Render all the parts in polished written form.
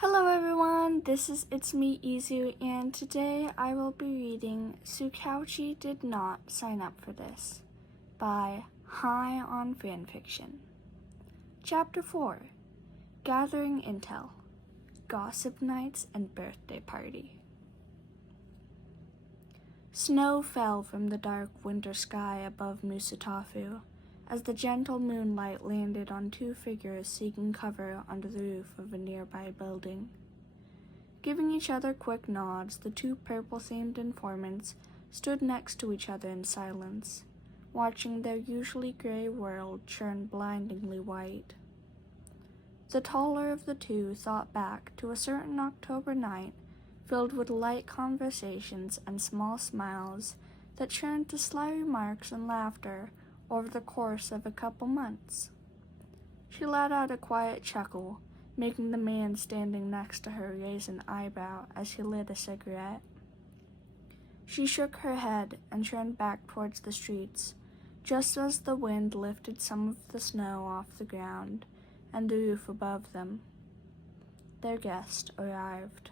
Hello everyone, it's me Izu, and today I will be reading Tsukauchi Did Not Sign Up for This by High on Fanfiction. Chapter 4, Gathering Intel, Gossip Nights and Birthday Party. Snow fell from the dark winter sky above Musatafu as the gentle moonlight landed on two figures seeking cover under the roof of a nearby building. Giving each other quick nods, the two purple-themed informants stood next to each other in silence, watching their usually gray world turn blindingly white. The taller of the two thought back to a certain October night filled with light conversations and small smiles that turned to sly remarks and laughter over the course of a couple months. She let out a quiet chuckle, making the man standing next to her raise an eyebrow as he lit a cigarette. She shook her head and turned back towards the streets, just as the wind lifted some of the snow off the ground and the roof above them. Their guest arrived.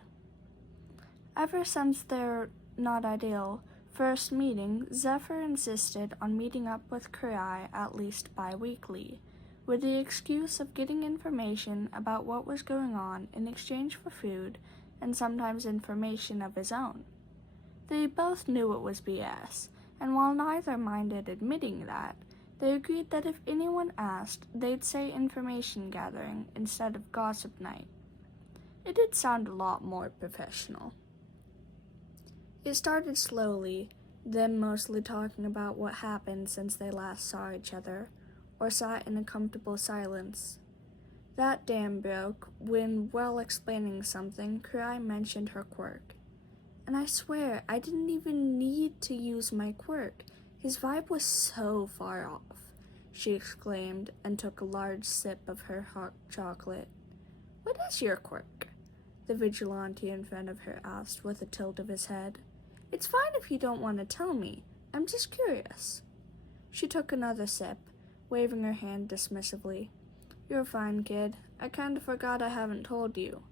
Ever since their not ideal first meeting, Zephyr insisted on meeting up with Kurai at least bi-weekly, with the excuse of getting information about what was going on in exchange for food and sometimes information of his own. They both knew it was BS, and while neither minded admitting that, they agreed that if anyone asked, they'd say information gathering instead of gossip night. It did sound a lot more professional. It started slowly, them mostly talking about what happened since they last saw each other, or sat in a comfortable silence. That dam broke when, while explaining something, Kurai mentioned her quirk. And I swear, I didn't even need to use my quirk. His vibe was so far off, she exclaimed and took a large sip of her hot chocolate. What is your quirk? The vigilante in front of her asked with a tilt of his head. It's fine if you don't want to tell me. I'm just curious. She took another sip, waving her hand dismissively. You're fine, kid. I kinda forgot I haven't told you.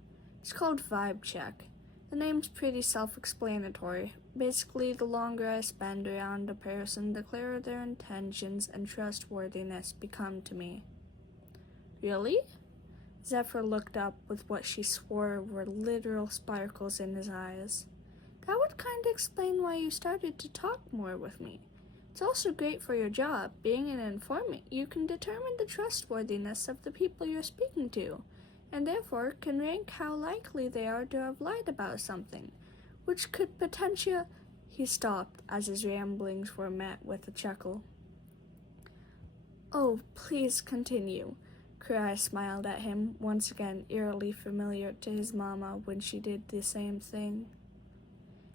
It's called Vibe Check. The name's pretty self-explanatory. Basically, the longer I spend around a person, the clearer their intentions and trustworthiness become to me. Really? Zephyr looked up with what she swore were literal sparkles in his eyes. That would kinda explain why you started to talk more with me. It's also great for your job. Being an informant, you can determine the trustworthiness of the people you're speaking to, and therefore can rank how likely they are to have lied about something, which could potentially... He stopped as his ramblings were met with a chuckle. Oh, please continue. Kurai smiled at him, once again eerily familiar to his mama when she did the same thing.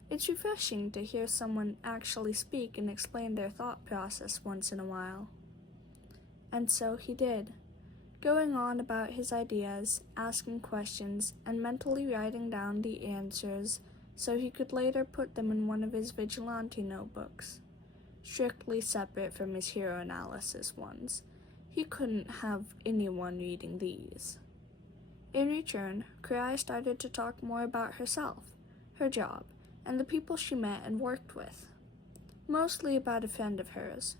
It's refreshing to hear someone actually speak and explain their thought process once in a while. And so he did, going on about his ideas, asking questions, and mentally writing down the answers so he could later put them in one of his vigilante notebooks, strictly separate from his hero analysis ones. He couldn't have anyone reading these. In return, Kurai started to talk more about herself, her job, and the people she met and worked with. Mostly about a friend of hers,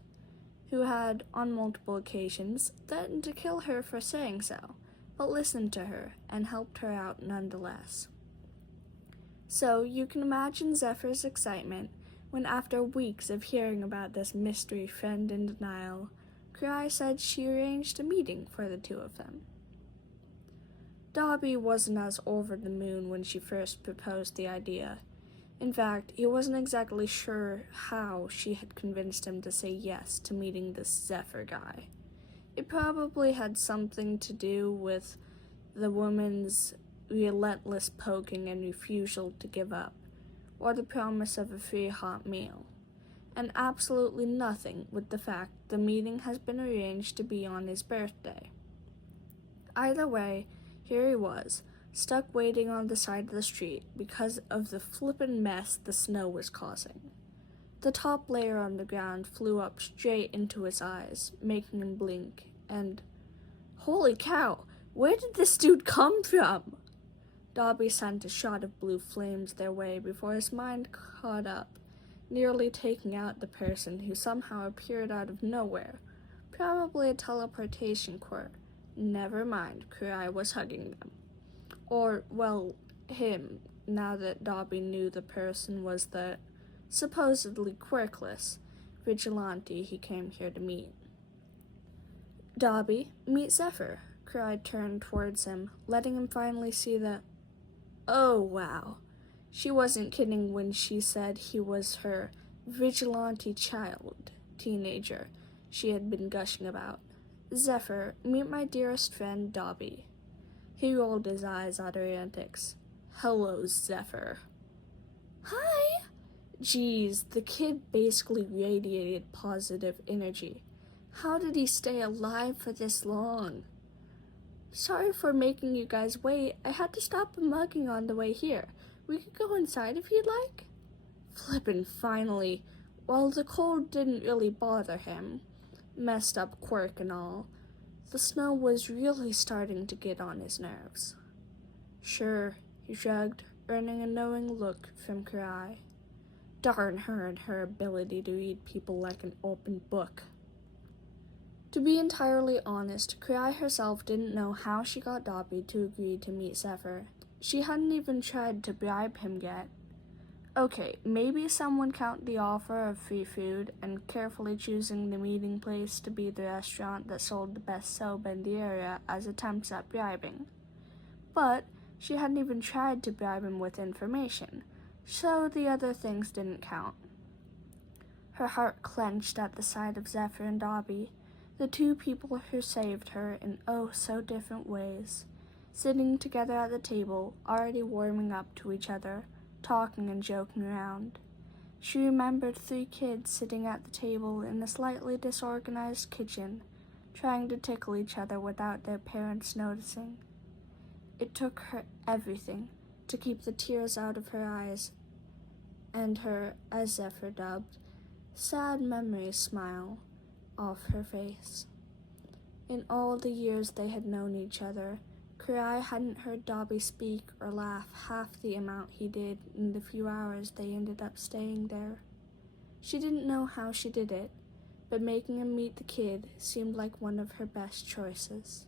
who had, on multiple occasions, threatened to kill her for saying so, but listened to her and helped her out nonetheless. So you can imagine Zephyr's excitement when, after weeks of hearing about this mystery friend in denial, Kurai said she arranged a meeting for the two of them. Dobby wasn't as over the moon when she first proposed the idea. In fact, he wasn't exactly sure how she had convinced him to say yes to meeting this Zephyr guy. It probably had something to do with the woman's relentless poking and refusal to give up, or the promise of a free hot meal, and absolutely nothing with the fact the meeting has been arranged to be on his birthday. Either way, here he was, stuck waiting on the side of the street because of the flippin' mess the snow was causing. The top layer on the ground flew up straight into his eyes, making him blink, and... Holy cow! Where did this dude come from? Dobby sent a shot of blue flames their way before his mind caught up, nearly taking out the person who somehow appeared out of nowhere. Probably a teleportation quirk. Never mind, Kurai was hugging them. Or, well, him, now that Dobby knew the person was the supposedly quirkless vigilante he came here to meet. Dobby, meet Zephyr, Kurai turned towards him, letting him finally see that. Oh, wow. She wasn't kidding when she said he was her vigilante child, teenager, she had been gushing about. Zephyr, meet my dearest friend, Dobby. He rolled his eyes at her antics. Hello, Zephyr. Hi! Geez, the kid basically radiated positive energy. How did he stay alive for this long? Sorry for making you guys wait. I had to stop mugging on the way here. We could go inside if you'd like. Flippin' finally. Well, the cold didn't really bother him. Messed up quirk and all. The snow was really starting to get on his nerves. Sure, he shrugged, earning a knowing look from Kurai. Darn her and her ability to read people like an open book. To be entirely honest, Kurai herself didn't know how she got Dobby to agree to meet Zephyr. She hadn't even tried to bribe him yet. Okay, maybe someone count the offer of free food and carefully choosing the meeting place to be the restaurant that sold the best soba in the area as attempts at bribing. But she hadn't even tried to bribe him with information, so the other things didn't count. Her heart clenched at the sight of Zephyr and Dobby, the two people who saved her in oh so different ways, sitting together at the table, already warming up to each other, talking and joking around. She remembered 3 kids sitting at the table in a slightly disorganized kitchen, trying to tickle each other without their parents noticing. It took her everything to keep the tears out of her eyes and her, as Zephyr dubbed, sad memory smile off her face. In all the years they had known each other, Kurai hadn't heard Dobby speak or laugh half the amount he did in the few hours they ended up staying there. She didn't know how she did it, but making him meet the kid seemed like one of her best choices.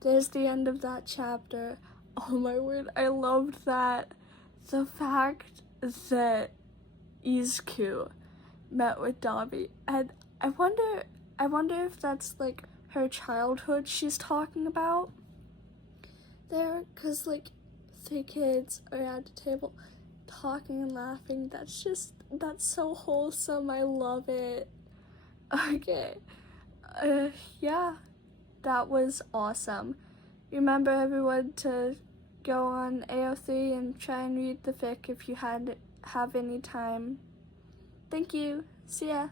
There's the end of that chapter. Oh my word, I loved that. The fact that Izuku met with Dobby, and I wonder if that's like her childhood she's talking about there, because like 3 kids are at the table talking and laughing. That's so wholesome. I love it. Okay, yeah, that was awesome. Remember everyone to go on AO3 and try and read the fic if you have any time. Thank you. See ya.